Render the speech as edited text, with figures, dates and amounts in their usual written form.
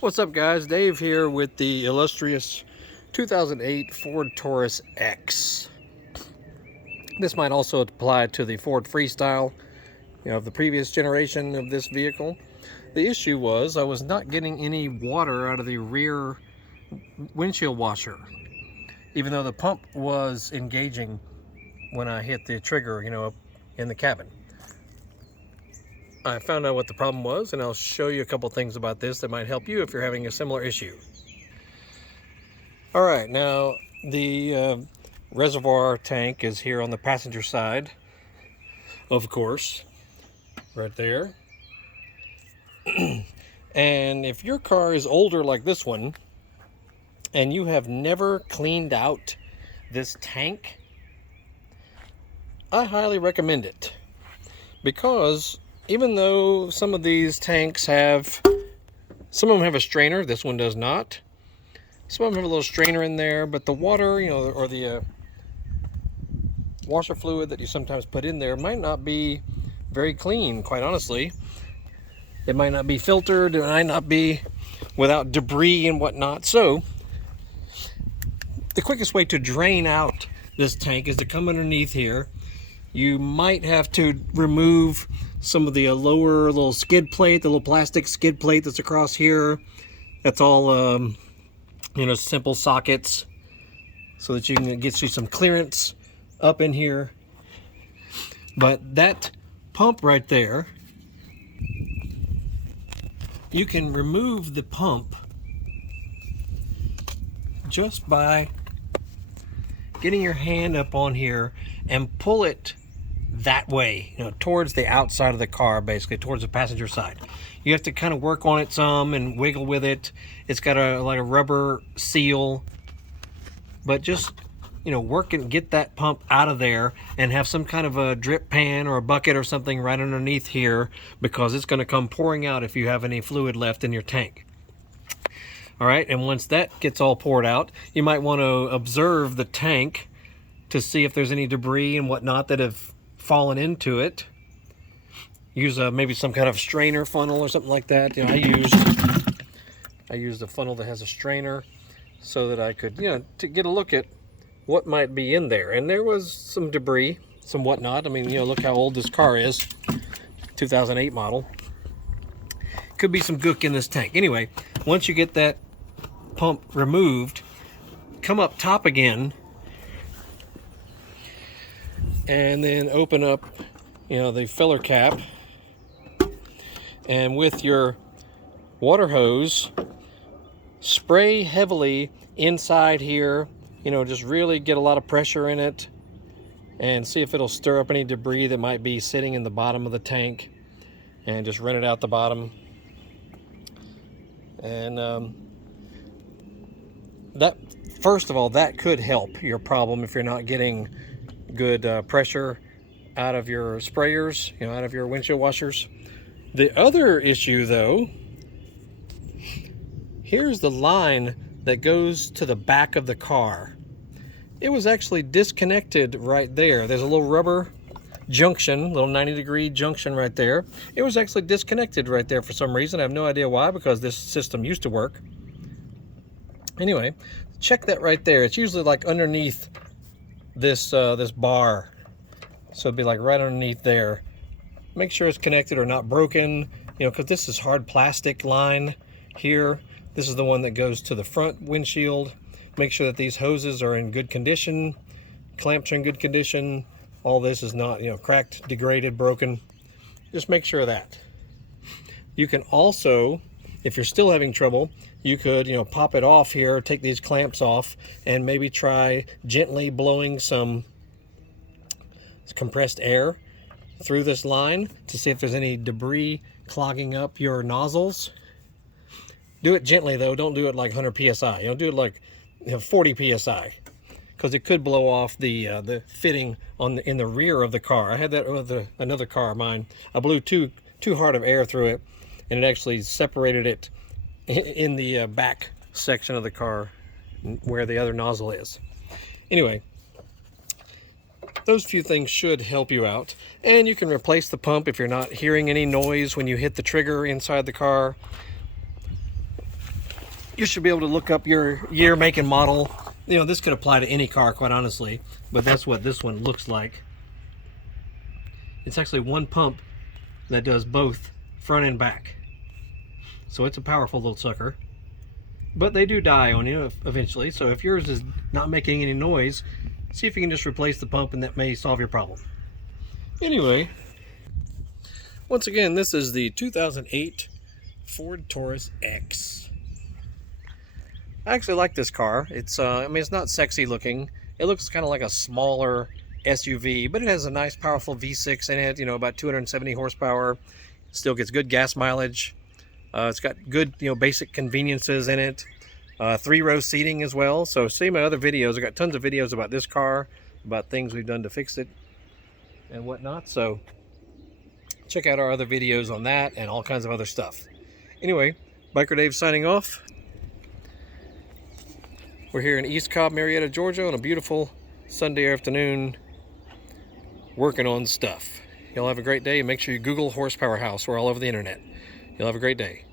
What's up, guys? Dave here with the illustrious 2008 Ford Taurus X. This might also apply to the Ford Freestyle, of the previous generation of this vehicle. The issue was I was not getting any water out of the rear windshield washer, even though the pump was engaging when I hit the trigger, up in the cabin. I found out what the problem was, and I'll show you a couple things about this that might help you if you're having a similar issue. All right, now the reservoir tank is here on the passenger side, of course, right there. And if your car is older like this one, and you have never cleaned out this tank, I highly recommend it, because even though some of these tanks some of them have a strainer, this one does not. Some of them have a little strainer in there, but the water, or the washer fluid that you sometimes put in there might not be very clean, quite honestly. It might not be filtered, it might not be without debris and whatnot. So the quickest way to drain out this tank is to come underneath here. You might have to remove some of the lower little skid plate, the little plastic skid plate that's across here. That's all, simple sockets, so that you can get you some clearance up in here. But that pump right there, you can remove the pump just by getting your hand up on here and pull it that way, towards the outside of the car, basically towards the passenger side. You have to kind of work on it some and wiggle with it. It's got like a rubber seal, but just work and get that pump out of there, and have some kind of a drip pan or a bucket or something right underneath here, because it's going to come pouring out if you have any fluid left in your tank. All right, and once that gets all poured out, you might want to observe the tank to see if there's any debris and whatnot that have fallen into it. Use maybe some kind of strainer funnel or something like that. I used a funnel that has a strainer so that I could, to get a look at what might be in there. And there was some debris, some whatnot. I mean, look how old this car is, 2008 model. Could be some gook in this tank. Anyway, once you get that pump removed, come up top again, and then open up, the filler cap, and with your water hose, spray heavily inside here, just really get a lot of pressure in it, and see if it'll stir up any debris that might be sitting in the bottom of the tank, and just run it out the bottom. And that, first of all, that could help your problem if you're not getting good pressure out of your sprayers, out of your windshield washers. The other issue, though, here's the line that goes to the back of the car. It was actually disconnected right there. There's a little rubber junction, little 90-degree junction right there. It was actually disconnected right there for some reason. I have no idea why, because this system used to work. Anyway, check that right there. It's usually like underneath this this bar, so it'd be like right underneath there. Make sure it's connected or not broken, because this is hard plastic line here. This is the one that goes to the front windshield. Make sure that these hoses are in good condition, clamps are in good condition. All this is not, cracked, degraded, broken. Just make sure of that. You can also, if you're still having trouble, you could, pop it off here, take these clamps off, and maybe try gently blowing some compressed air through this line to see if there's any debris clogging up your nozzles. Do it gently, though. Don't do it like 100 psi. Do it like 40 psi, because it could blow off the fitting in the rear of the car. I had that with another car of mine. I blew too hard of air through it, and it actually separated it in the back section of the car where the other nozzle is. Anyway, those few things should help you out. And you can replace the pump if you're not hearing any noise when you hit the trigger inside the car. you should be able to look up your year, make, and model. You know, this could apply to any car, quite honestly, but that's what this one looks like. It's actually one pump that does both front and back. So it's a powerful little sucker. But they do die on you eventually, so if yours is not making any noise, see if you can just replace the pump and that may solve your problem. Anyway, once again, this is the 2008 Ford Taurus X. I actually like this car. It's I mean, it's not sexy looking. It looks kind of like a smaller SUV, but it has a nice powerful V6 in it, you know, about 270 horsepower. Still gets good gas mileage. It's got good, you know, basic conveniences in it. 3-row seating as well. So see my other videos. I got tons of videos about this car, about things we've done to fix it and whatnot. So check out our other videos on that and all kinds of other stuff. Anyway, Biker Dave signing off. We're here in East Cobb, Marietta, Georgia on a beautiful Sunday afternoon working on stuff. Y'all have a great day, and make sure you Google Horsepower House. We're all over the internet. You'll have a great day.